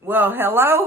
Well, hello,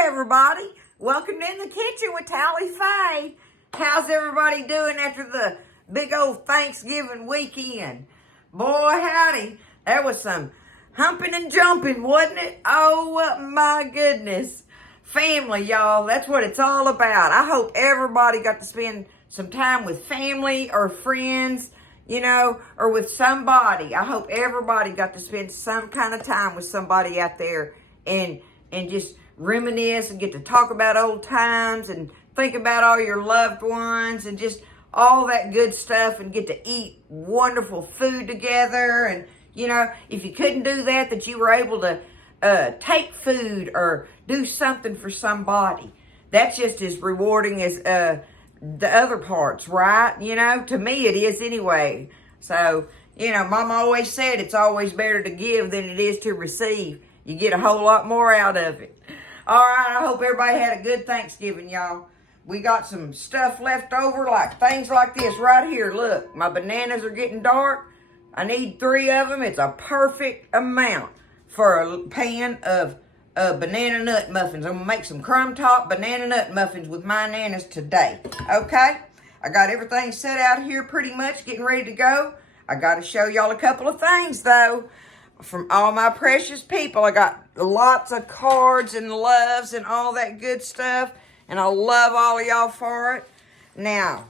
everybody. Welcome in the kitchen with Tally Faye. How's everybody doing after the big old Thanksgiving weekend? Boy, howdy. There was some humping and jumping, wasn't it? Oh, my goodness. Family, y'all. That's what it's all about. I hope everybody got to spend some time with family or friends, or with somebody. I hope everybody got to spend some kind of time with somebody out there and just reminisce and get to talk about old times and think about all your loved ones and just all that good stuff and get to eat wonderful food together. And if you couldn't do that you were able to take food or do something for somebody. That's just as rewarding as the other parts, right? To me it is anyway. So, Mama always said it's always better to give than it is to receive. You get a whole lot more out of it. All right, I hope everybody had a good Thanksgiving, y'all. We got some stuff left over, like things like this right here. Look, my bananas are getting dark. I need 3 of them. It's a perfect amount for a pan of banana nut muffins. I'm going to make some crumb top banana nut muffins with my nanas today. Okay? I got everything set out here pretty much, getting ready to go. I got to show y'all a couple of things, though. From all my precious people. I got lots of cards and loves and all that good stuff. And I love all of y'all for it. Now,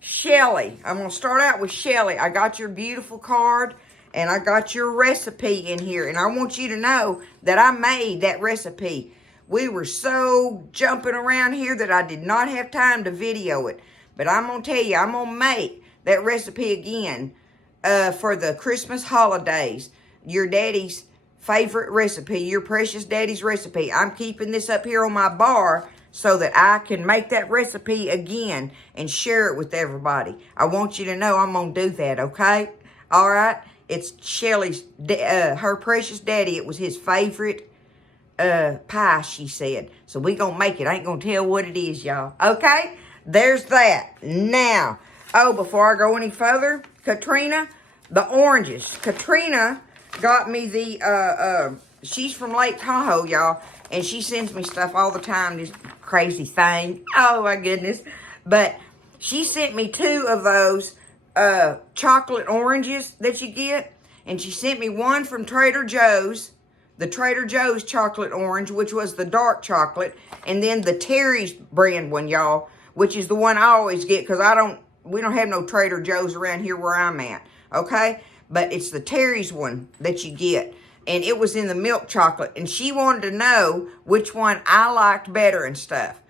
Shelly. I'm going to start out with Shelly. I got your beautiful card. And I got your recipe in here. And I want you to know that I made that recipe. We were so jumping around here that I did not have time to video it. But I'm going to tell you, I'm going to make that recipe again for the Christmas holidays. Your daddy's favorite recipe, your precious daddy's recipe. I'm keeping this up here on my bar so that I can make that recipe again and share it with everybody. I want you to know I'm going to do that, okay? All right? It's Shelly's, her precious daddy. It was his favorite pie, she said. So we going to make it. I ain't going to tell what it is, y'all. Okay? There's that. Now, before I go any further, Katrina, the oranges. Katrina got me the, she's from Lake Tahoe, y'all, and she sends me stuff all the time, this crazy thing. Oh, my goodness. But she sent me 2 of those chocolate oranges that you get, and she sent me one from Trader Joe's, the Trader Joe's chocolate orange, which was the dark chocolate, and then the Terry's brand one, y'all, which is the one I always get, because we don't have no Trader Joe's around here where I'm at, okay? But it's the Terry's one that you get. And it was in the milk chocolate. And she wanted to know which one I liked better and stuff.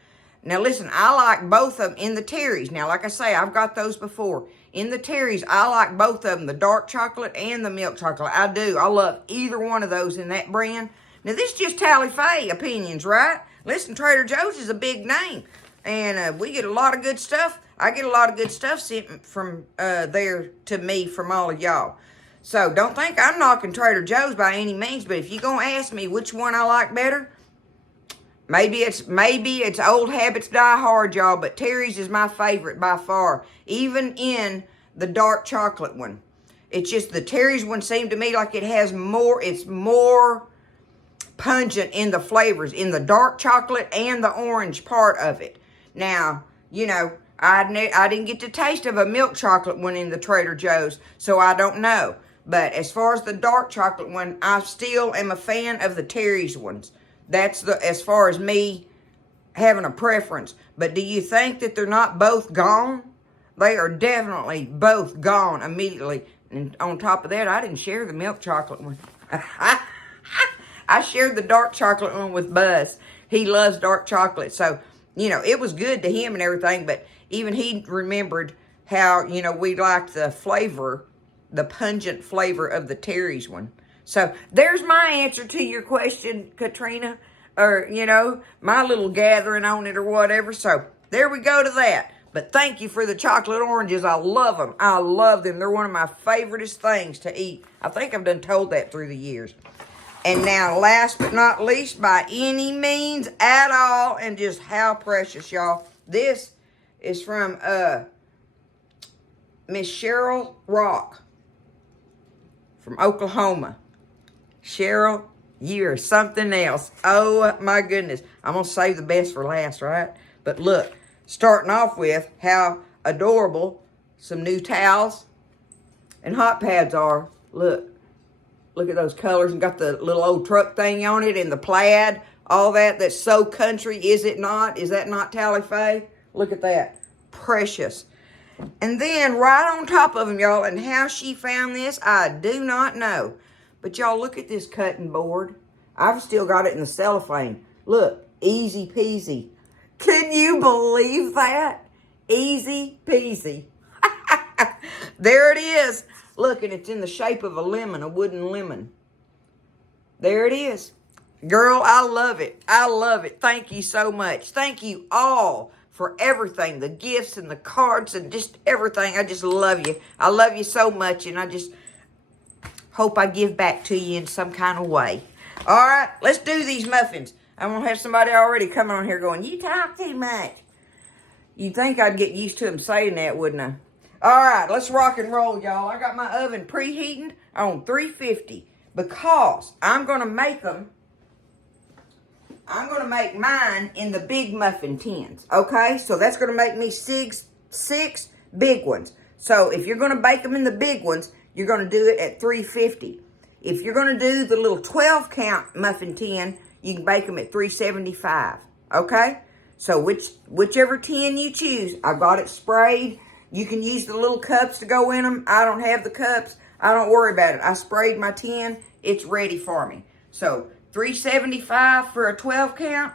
Now listen, I like both of them in the Terry's. Now like I say, I've got those before. In the Terry's, I like both of them. The dark chocolate and the milk chocolate. I do. I love either one of those in that brand. Now this is just Tally Faye opinions, right? Listen, Trader Joe's is a big name. And we get a lot of good stuff. I get a lot of good stuff sent from there to me from all of y'all. So don't think I'm knocking Trader Joe's by any means, but if you're going to ask me which one I like better, maybe it's old habits die hard, y'all, but Terry's is my favorite by far, even in the dark chocolate one. It's just the Terry's one seemed to me like it has more, it's more pungent in the flavors, in the dark chocolate and the orange part of it. Now, I didn't get the taste of a milk chocolate one in the Trader Joe's, so I don't know. But as far as the dark chocolate one, I still am a fan of the Terry's ones. That's as far as me having a preference. But do you think that they're not both gone? They are definitely both gone immediately. And on top of that, I didn't share the milk chocolate one. I shared the dark chocolate one with Buzz. He loves dark chocolate. So, it was good to him and everything. But even he remembered how, we liked the flavor, the pungent flavor of the Terry's one. So there's my answer to your question, Katrina, or, my little gathering on it or whatever. So there we go to that. But thank you for the chocolate oranges. I love them. I love them. They're one of my favoriteest things to eat. I think I've done told that through the years. And now, last but not least, by any means at all, and just how precious, y'all. This is from Miss Cheryl Rock from Oklahoma. Cheryl, You're something else. Oh, my goodness. I'm going to save the best for last, right? But look, starting off with how adorable some new towels and hot pads are. Look. Look at those colors and got the little old truck thing on it and the plaid. All that. That's so country, is it not? Is that not Tally Faye? Look at that. Precious. And then right on top of them, y'all, and how she found this, I do not know. But y'all, look at this cutting board. I've still got it in the cellophane. Look, easy peasy. Can you believe that? Easy peasy. There it is. Look, and it's in the shape of a lemon, a wooden lemon. There it is. Girl, I love it. I love it. Thank you so much. Thank you all for everything, the gifts and the cards and just everything. I just love you. I love you so much, and I just hope I give back to you in some kind of way. All right, let's do these muffins. I'm going to have somebody already coming on here going, you talk too much. You'd think I'd get used to them saying that, wouldn't I? All right, let's rock and roll, y'all. I got my oven preheating on 350 because I'm going to make them. I'm going to make mine in the big muffin tins, okay? So that's going to make me six big ones. So if you're going to bake them in the big ones, you're going to do it at 350. If you're going to do the little 12-count muffin tin, you can bake them at 375, okay? So whichever tin you choose, I've got it sprayed. You can use the little cups to go in them. I don't have the cups. I don't worry about it. I sprayed my tin. It's ready for me. So 375 for a 12 count,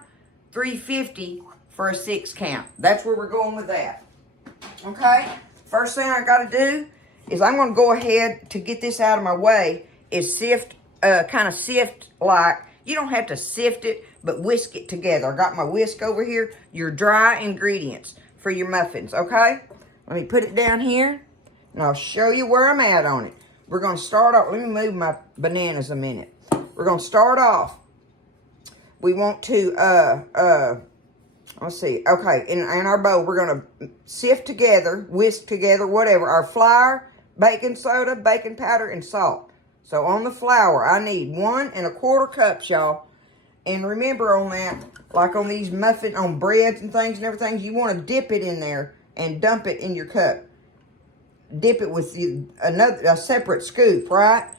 350 for a 6 count. That's where we're going with that. Okay? First thing I got to do is I'm going to go ahead to get this out of my way is sift, kind of sift like, you don't have to sift it, but whisk it together. I got my whisk over here, your dry ingredients for your muffins, okay? Let me put it down here, and I'll show you where I'm at on it. We're going to start off. Let me move my bananas a minute. We're going to start off. We want to, let's see. Okay, in our bowl, we're going to sift together, whisk together, whatever, our flour, baking soda, baking powder, and salt. So on the flour, I need 1 1/4 cups, y'all. And remember on that, like on these muffin, on breads and things and everything, you want to dip it in there and dump it in your cup. Dip it with a separate scoop, right?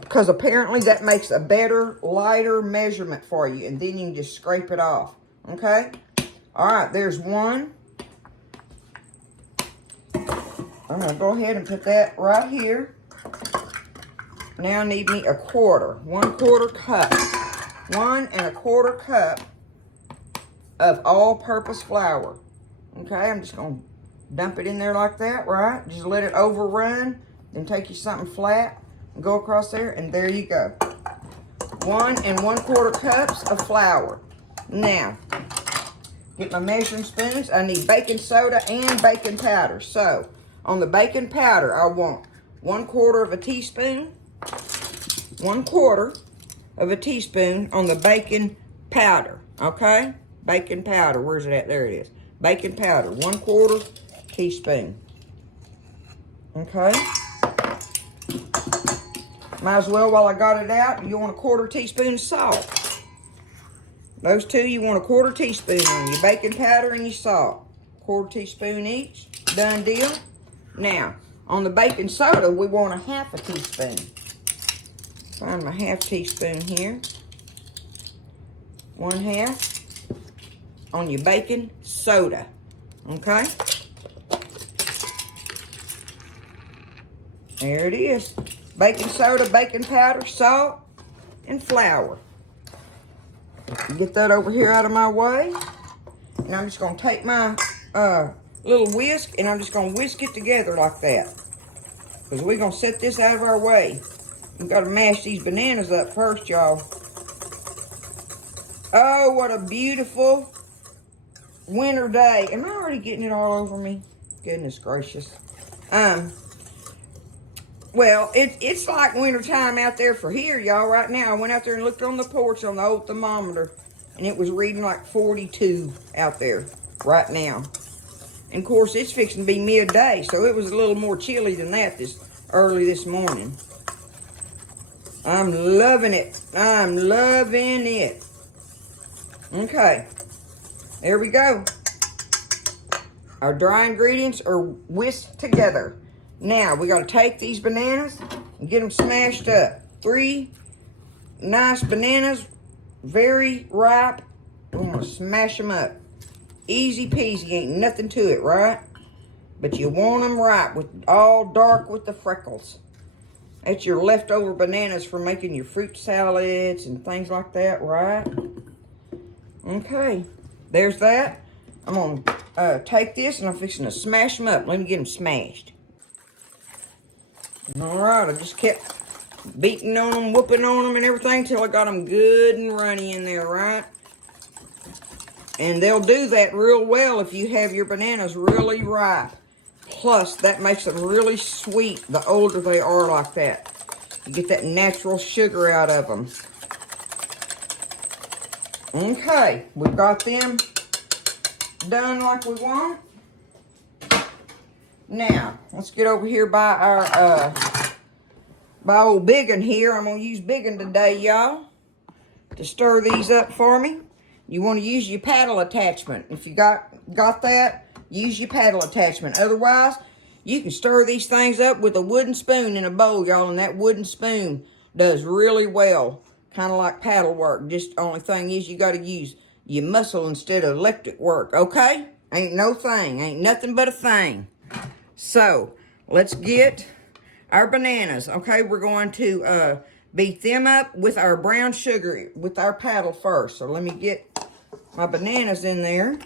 Because apparently that makes a better, lighter measurement for you. And then you can just scrape it off. Okay? All right, there's 1. I'm going to go ahead and put that right here. Now I need me 1/4. 1/4 cup. 1 1/4 cup of all-purpose flour. Okay, I'm just going to dump it in there like that, right? Just let it overrun. Then take you something flat and go across there, and there you go. 1 1/4 cups of flour. Now, get my measuring spoons. I need baking soda and baking powder. So, on the baking powder, I want 1/4 of a teaspoon. 1/4 of a teaspoon on the baking powder. Okay? Baking powder. Where's it at? There it is. Baking powder. 1/4 teaspoon. Okay? Might as well, while I got it out, you want 1/4 teaspoon of salt. Those two, you want 1/4 teaspoon on your baking powder and your salt. 1/4 teaspoon each. Done deal. Now, on the baking soda, we want 1/2 teaspoon. Find my 1/2 teaspoon here. 1/2 on your baking soda. Okay? There it is. Baking soda, baking powder, salt, and flour. Get that over here out of my way. And I'm just going to take my little whisk, and I'm just going to whisk it together like that. Because we're going to set this out of our way. We've got to mash these bananas up first, y'all. Oh, what a beautiful winter day. Am I already getting it all over me? Goodness gracious. Well, it's like winter time out there for here, y'all, right now. I went out there and looked on the porch on the old thermometer, and it was reading like 42 out there right now. And, of course, it's fixing to be midday, so it was a little more chilly than that early this morning. I'm loving it. I'm loving it. Okay, there we go. Our dry ingredients are whisked together. Now, we got to take these bananas and get them smashed up. 3 nice bananas, very ripe. We're going to smash them up. Easy peasy, ain't nothing to it, right? But you want them ripe, with all dark with the freckles. That's your leftover bananas for making your fruit salads and things like that, right? Okay, there's that. I'm going to take this and I'm fixing to smash them up. Let me get them smashed. All right, I just kept beating on them, whooping on them and everything till I got them good and runny in there, right? And they'll do that real well if you have your bananas really ripe. Plus, that makes them really sweet the older they are like that. You get that natural sugar out of them. Okay, we've got them done like we want. Now, let's get over here by our by old Biggin here. I'm gonna use Biggin today, y'all, to stir these up for me. You want to use your paddle attachment. If you got that, use your paddle attachment. Otherwise, you can stir these things up with a wooden spoon in a bowl, y'all, and that wooden spoon does really well. Kind of like paddle work. Just the only thing is you got to use your muscle instead of electric work, okay? Ain't no thing. Ain't nothing but a thing. So, let's get our bananas, okay? We're going to beat them up with our brown sugar, with our paddle first. So, let me get my bananas in there.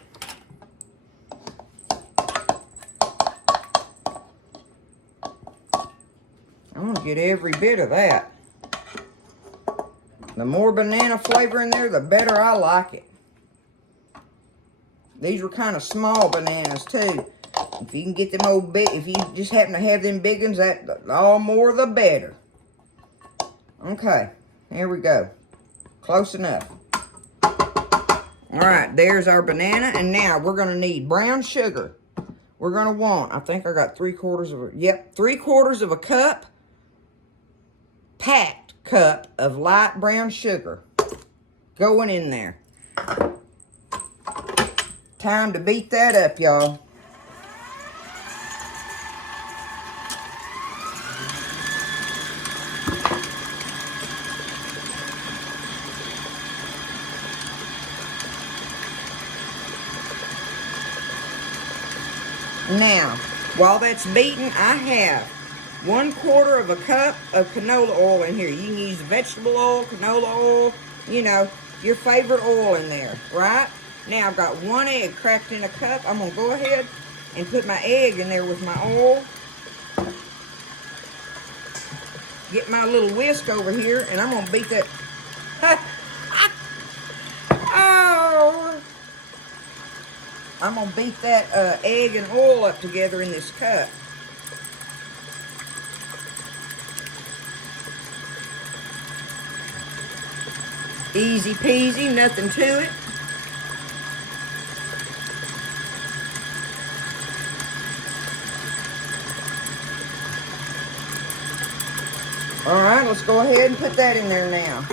I'm going to get every bit of that. The more banana flavor in there, the better I like it. These were kind of small bananas, too. If you can get them old big, if you just happen to have them big ones, that all more the better. Okay, here we go. Close enough. All right, there's our banana, and now we're going to need brown sugar. We're going to want, I think I got 3/4 of a, yep, 3/4 of a cup, packed cup of light brown sugar going in there. Time to beat that up, y'all. Now, while that's beaten, I have 1/4 of a cup of canola oil in here. You can use vegetable oil, canola oil, you know, your favorite oil in there, right? Now, I've got 1 egg cracked in a cup. I'm going to go ahead and put my egg in there with my oil. Get my little whisk over here, and I'm going to beat that. Oh! I'm going to beat that egg and oil up together in this cup. Easy peasy, nothing to it. All right, let's go ahead and put that in there now.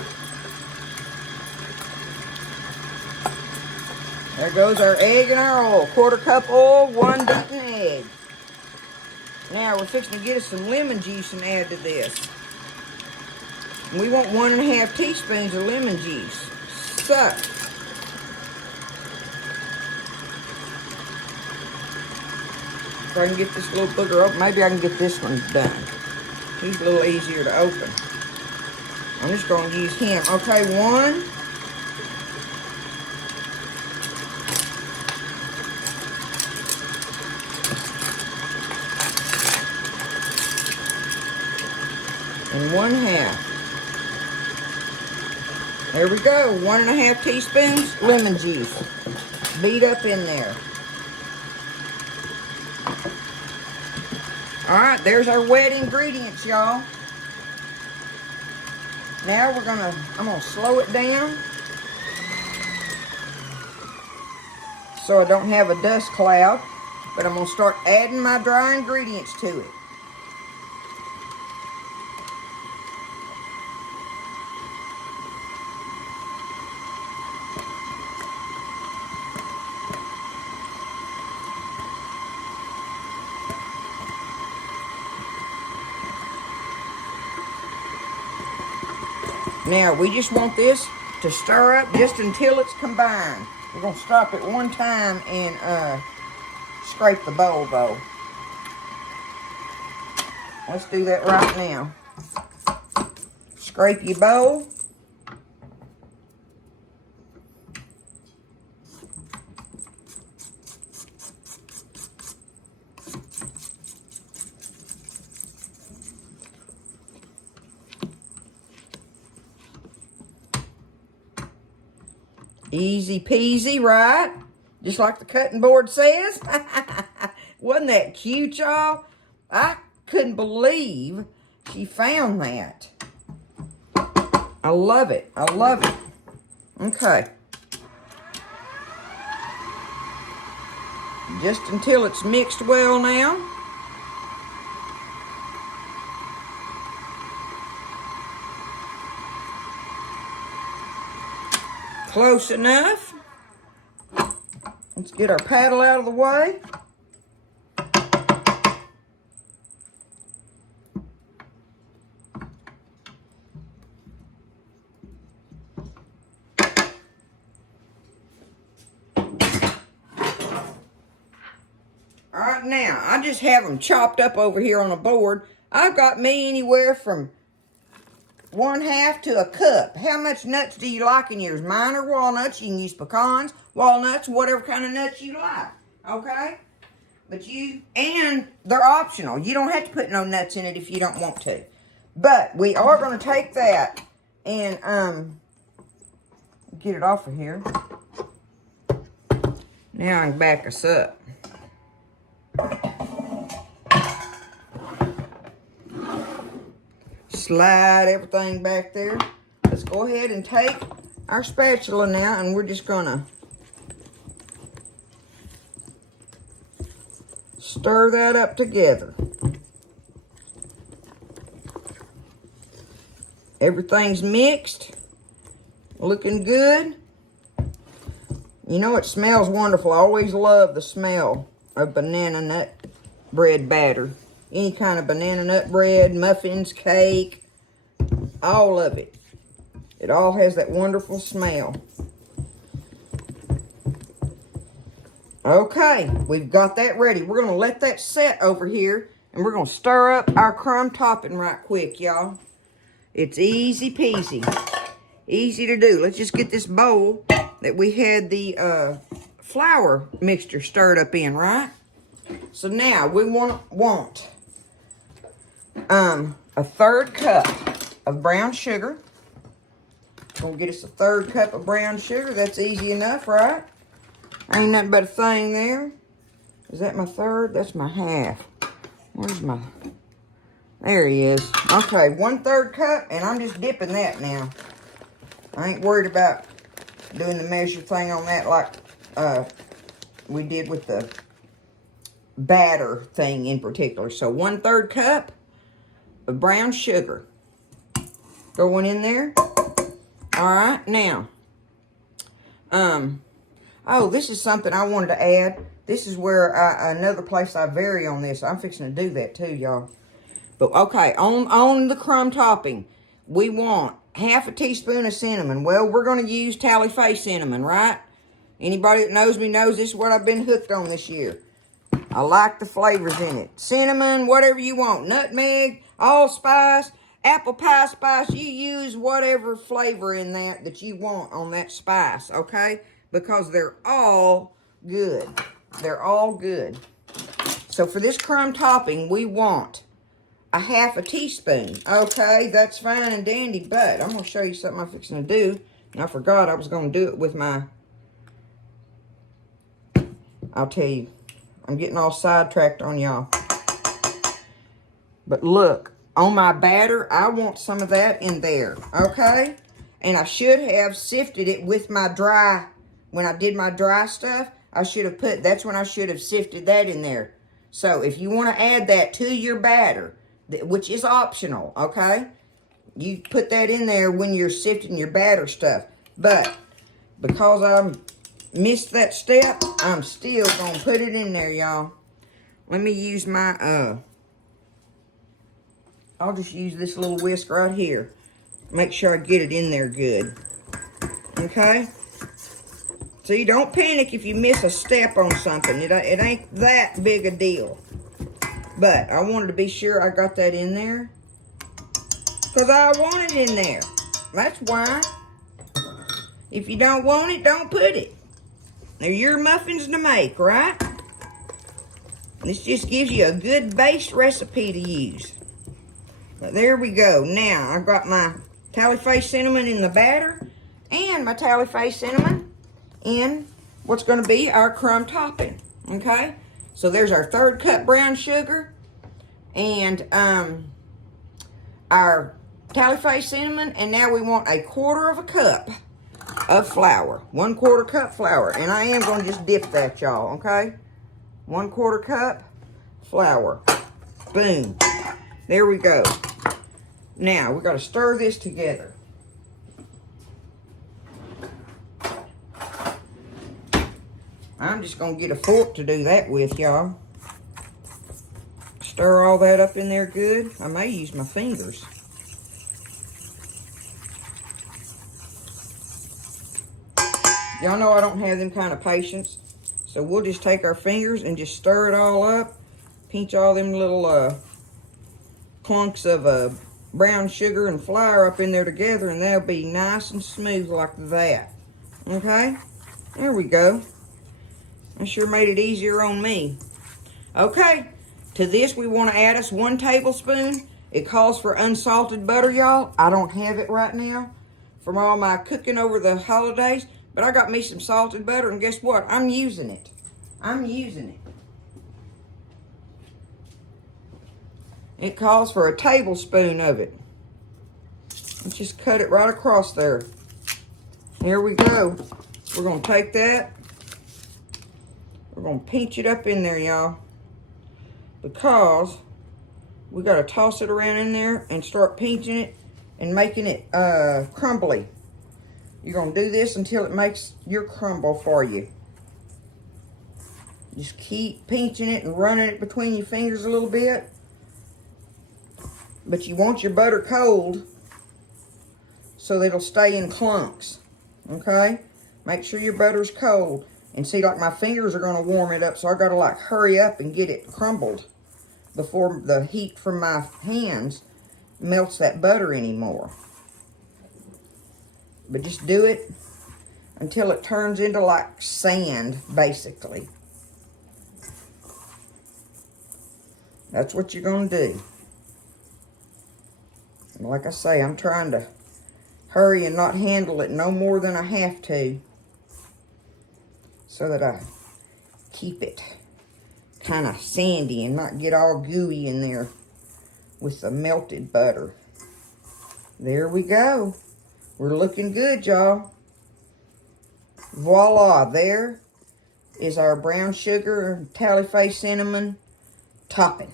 There goes our egg and our oil. 1/4 cup oil, 1 beaten egg. Now we're fixing to get us some lemon juice and add to this. We want 1½ teaspoons of lemon juice. So, if I can get this little booger open, maybe I can get this one done. He's a little easier to open. I'm just going to use him. Okay, 1. And 1/2. There we go. 1½ teaspoons lemon juice. Beat up in there. Alright, there's our wet ingredients, y'all. Now I'm gonna slow it down so I don't have a dust cloud, but I'm gonna start adding my dry ingredients to it. Now, we just want this to stir up just until it's combined. We're going to stop it one time and scrape the bowl, though. Let's do that right now. Scrape your bowl. Easy peasy, right? Just like the cutting board says. Wasn't that cute, y'all? I couldn't believe she found that. I love it. I love it. Okay. Just until it's mixed well now. Close enough. Let's get our paddle out of the way. All right, now, I just have them chopped up over here on a board. I've got me anywhere from 1/2 to a cup. How much nuts do you like in yours? Mine are walnuts. You can use pecans, walnuts, whatever kind of nuts you like. Okay? And they're optional. You don't have to put no nuts in it if you don't want to. But we are going to take that and get it off of here. Now I can back us up. Slide everything back there. Let's go ahead and take our spatula now, and we're just gonna stir that up together. Everything's mixed, looking good. You know, it smells wonderful. I always love the smell of banana nut bread batter. Any kind of banana nut bread, muffins, cake, all of it. It all has that wonderful smell. Okay, we've got that ready. We're going to let that set over here, and we're going to stir up our crumb topping right quick, y'all. It's easy peasy. Easy to do. Let's just get this bowl that we had the flour mixture stirred up in, right? So now we want a 1/3 cup of brown sugar. Gonna get us a 1/3 cup of brown sugar. That's easy enough, right? Ain't nothing but a thing there. Is that my 1/3? That's my 1/2. Where's my... There he is. Okay, 1/3 cup, and I'm just dipping that now. I ain't worried about doing the measure thing on that like we did with the batter thing in particular. So 1/3 cup of brown sugar going in there. All right, now, oh, this is something I wanted to add. This is where another place I vary on this. I'm fixing to do that too, y'all. But okay, on the crumb topping, we want 1/2 teaspoon of cinnamon. Well, we're going to use Tally Faye cinnamon, right? Anybody that knows me knows this is what I've been hooked on this year. I like the flavors in it. Cinnamon, whatever you want. Nutmeg, allspice, apple pie spice. You use whatever flavor in that you want on that spice, okay? Because they're all good. They're all good. So for this crumb topping, we want a 1/2 teaspoon. Okay, that's fine and dandy, but I'm going to show you something I'm fixing to do. And I forgot I was going to do it with my... I'll tell you. I'm getting all sidetracked on y'all. But look, on my batter, I want some of that in there, okay? And I should have sifted it with my dry, when I did my dry stuff, I should have put, that's when I should have sifted that in there. So if you want to add that to your batter, which is optional, okay? You put that in there when you're sifting your batter stuff. But because I'm missed that step, I'm still gonna put it in there, y'all. Let me use my I'll just use this little whisk right here. Make sure I get it in there good. Okay? See, don't panic if you miss a step on something. It ain't that big a deal. But I wanted to be sure I got that in there. Because I want it in there. That's why. If you don't want it, don't put it. They're your muffins to make, right? This just gives you a good base recipe to use. But there we go. Now, I've got my tally-face cinnamon in the batter and my tally-face cinnamon in what's going to be our crumb topping. Okay? So there's our 1/3 cup brown sugar and our tally-face cinnamon. And now we want 1/4 cup of flour. 1/4 cup flour. And I am going to just dip that, y'all. Okay? 1/4 cup flour. Boom. There we go. Now, we've got to stir this together. I'm just going to get a fork to do that with, y'all. Stir all that up in there good. I may use my fingers. Y'all know I don't have them kind of patience. So we'll just take our fingers and just stir it all up. Pinch all them little clunks of brown sugar and flour up in there together, and they'll be nice and smooth like that. Okay? There we go. I sure made it easier on me. Okay. To this, we want to add us 1 tablespoon. It calls for unsalted butter, y'all. I don't have it right now from all my cooking over the holidays, but I got me some salted butter, and guess what? I'm using it. I'm using it. It calls for 1 tablespoon of it. Let's just cut it right across there. Here we go. We're going to take that. We're going to pinch it up in there, y'all. Because we got to toss it around in there and start pinching it and making it crumbly. You're going to do this until it makes your crumble for you. Just keep pinching it and running it between your fingers a little bit. But you want your butter cold so that it'll stay in clumps. Okay? Make sure your butter's cold. And see, like my fingers are going to warm it up, so I got to like hurry up and get it crumbled before the heat from my hands melts that butter anymore. But just do it until it turns into like sand, basically. That's what you're going to do. And like I say, I'm trying to hurry and not handle it no more than I have to, so that I keep it kind of sandy and not get all gooey in there with the melted butter. There we go. We're looking good, y'all. Voila, there is our brown sugar and tally-face cinnamon topping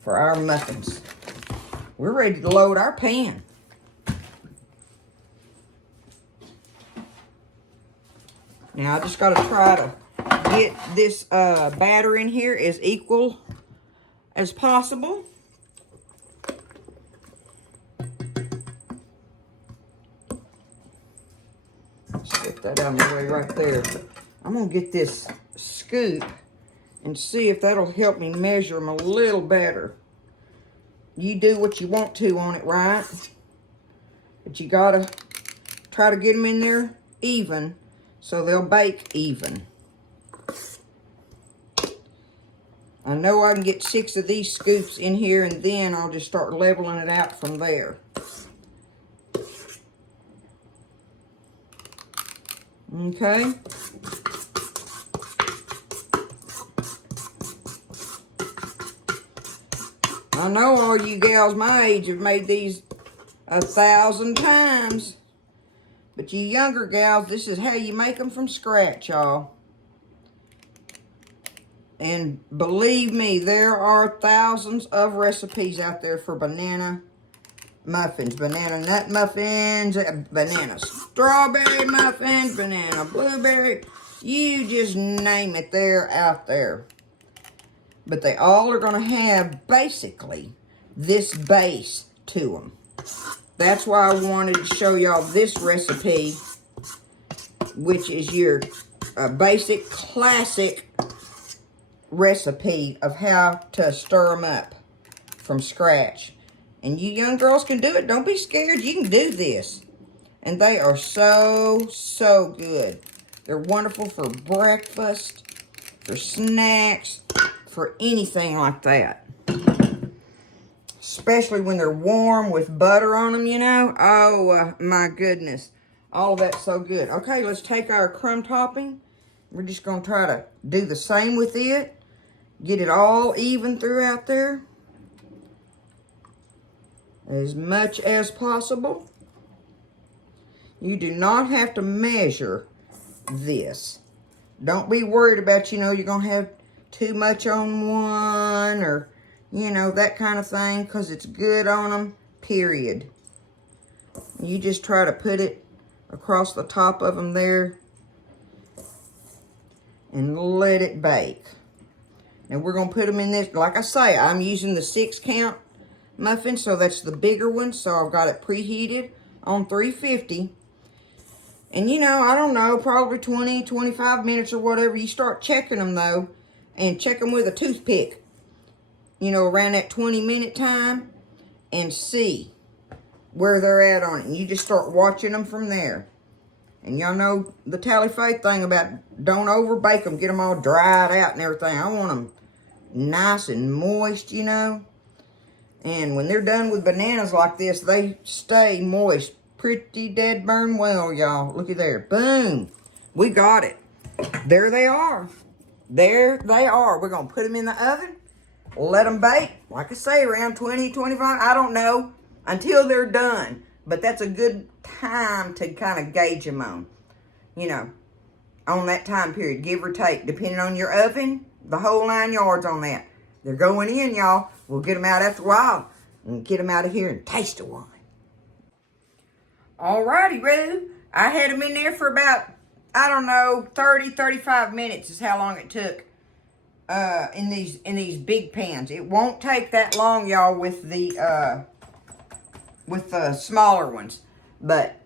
for our muffins. We're ready to load our pan. Now I just got to try to get this batter in here as equal as possible. Let's get that out of the way right there. I'm going to get this scoop and see if that'll help me measure them a little better. You do what you want to on it, right? But you got to try to get them in there even, so they'll bake even. I know I can get 6 of these scoops in here, and then I'll just start leveling it out from there. Okay. I know all you gals my age have made these 1,000 times. But you younger gals, this is how you make them from scratch, y'all. And believe me, there are thousands of recipes out there for banana muffins, banana nut muffins, banana strawberry muffins, banana blueberry. You just name it, they're out there. But they all are going to have basically this base to them. that's why I wanted to show y'all this recipe, which is your basic classic recipe of how to stir them up from scratch. And you young girls can do it. Don't be scared. You can do this. And they are so, so good. They're wonderful for breakfast, for snacks, for anything like that. Especially when they're warm with butter on them, you know. Oh, my goodness. All of that's so good. Okay, let's take our crumb topping. We're just going to try to do the same with it. Get it all even throughout there. As much as possible. You do not have to measure this. Don't be worried about, you know, you're going to have too much on one or, you know, that kind of thing, because it's good on them, period. You just try to put it across the top of them there and let it bake. And we're going to put them in this, like I say, I'm using the 6-count muffin, so that's the bigger one. So I've got it preheated on 350. And you know, I don't know, probably 20, 25 minutes or whatever. You start checking them though, and check them with a toothpick. You know, around that 20-minute time, and see where they're at on it. And you just start watching them from there. And y'all know the Tally Faith thing about don't overbake them. Get them all dried out and everything. I want them nice and moist, you know. And when they're done with bananas like this, they stay moist pretty dead burn well, y'all. Looky there. Boom. We got it. There they are. There they are. We're going to put them in the oven. Let them bake. Like I say, around 20, 25. I don't know. Until they're done. But that's a good time to kind of gauge them on. You know, on that time period. Give or take. Depending on your oven. The whole 9 yards on that. They're going in, y'all. We'll get them out after a while. And get them out of here and taste a one. Alrighty, Roo. I had them in there for about, I don't know, 30, 35 minutes is how long it took in these big pans. It won't take that long, y'all, with the smaller ones. But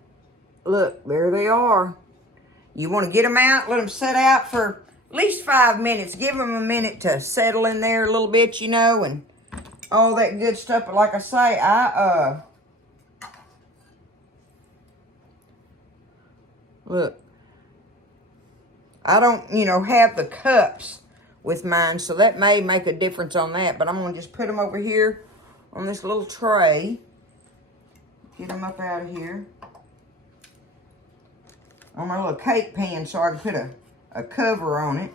look, there they are. You want to get them out, let them set out for at least 5 minutes. Give them a minute to settle in there a little bit, you know, and all that good stuff. But like I say, look, I don't, you know, have the cups with mine, so that may make a difference on that. But I'm going to just put them over here on this little tray. Get them up out of here. On my little cake pan so I can put a cover on it.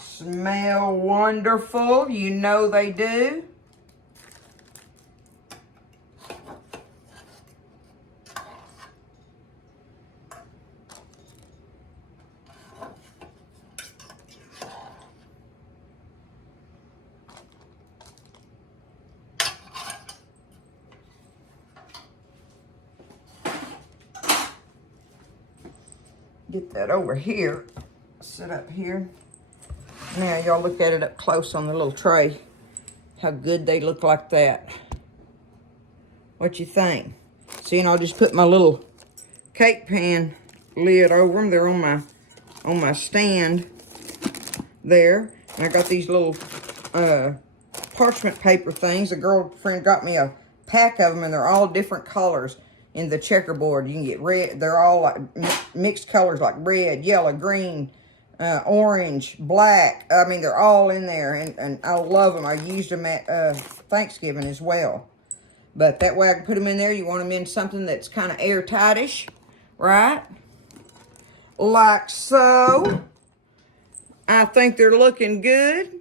Smell wonderful. You know they do. Get that over here. Sit up here. Now, y'all look at it up close on the little tray. How good they look like that. What you think? See, and I'll just put my little cake pan lid over them. They're on my stand there. And I got these little parchment paper things. A girlfriend got me a pack of them, and they're all different colors in the checkerboard. You can get red. They're all like mixed colors, like red, yellow, green, orange, black. I mean, they're all in there, and I love them. I used them at Thanksgiving as well. But that way I can put them in there. You want them in something that's kind of airtightish, right? Like so. I think they're looking good.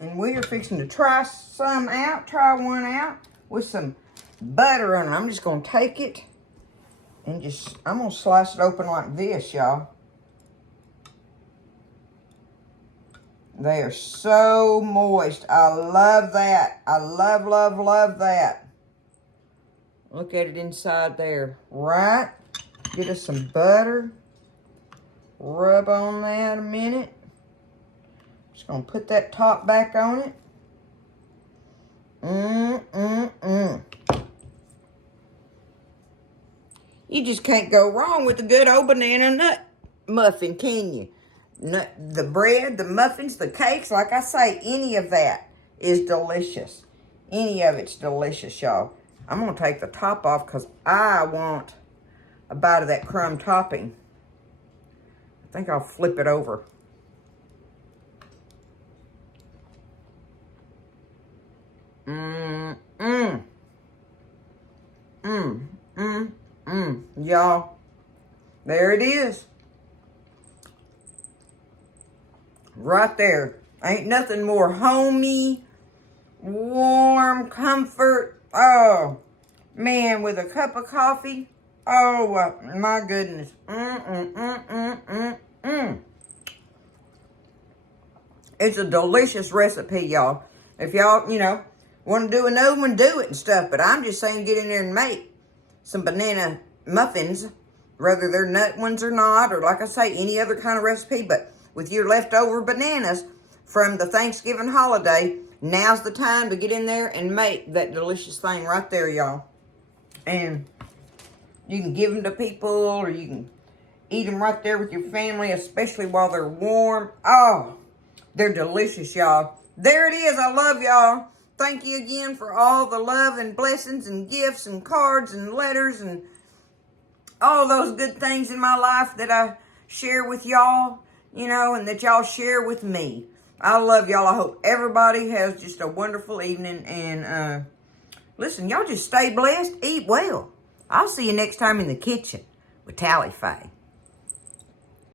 And we are fixing to try one out with some butter on it. I'm just going to take it and I'm going to slice it open like this, y'all. They are so moist. I love that. I love, love, love that. Look at it inside there, right? Get us some butter. rub on that a minute. Just gonna put that top back on it. You just can't go wrong with a good old banana nut muffin, can you? The bread, the muffins, the cakes, like I say, any of that is delicious. Any of it's delicious, y'all. I'm going to take the top off because I want a bite of that crumb topping. I think I'll flip it over. Y'all, there it is. Right there. Ain't nothing more homey, warm, comfort. Oh, man, with a cup of coffee. Oh, my goodness. It's a delicious recipe, y'all. If y'all, want to do another one, do it and stuff. But I'm just saying get in there and make some banana muffins, whether they're nut ones or not, or like I say, any other kind of recipe. But with your leftover bananas from the Thanksgiving holiday, now's the time to get in there and make that delicious thing right there, y'all. And you can give them to people, or you can eat them right there with your family, especially while they're warm. Oh, they're delicious, y'all. There it is. I love y'all. Thank you again for all the love and blessings and gifts and cards and letters and all those good things in my life that I share with y'all, and that y'all share with me. I love y'all. I hope everybody has just a wonderful evening. And listen, y'all just stay blessed, eat well. I'll see you next time in the kitchen with Tally Faye.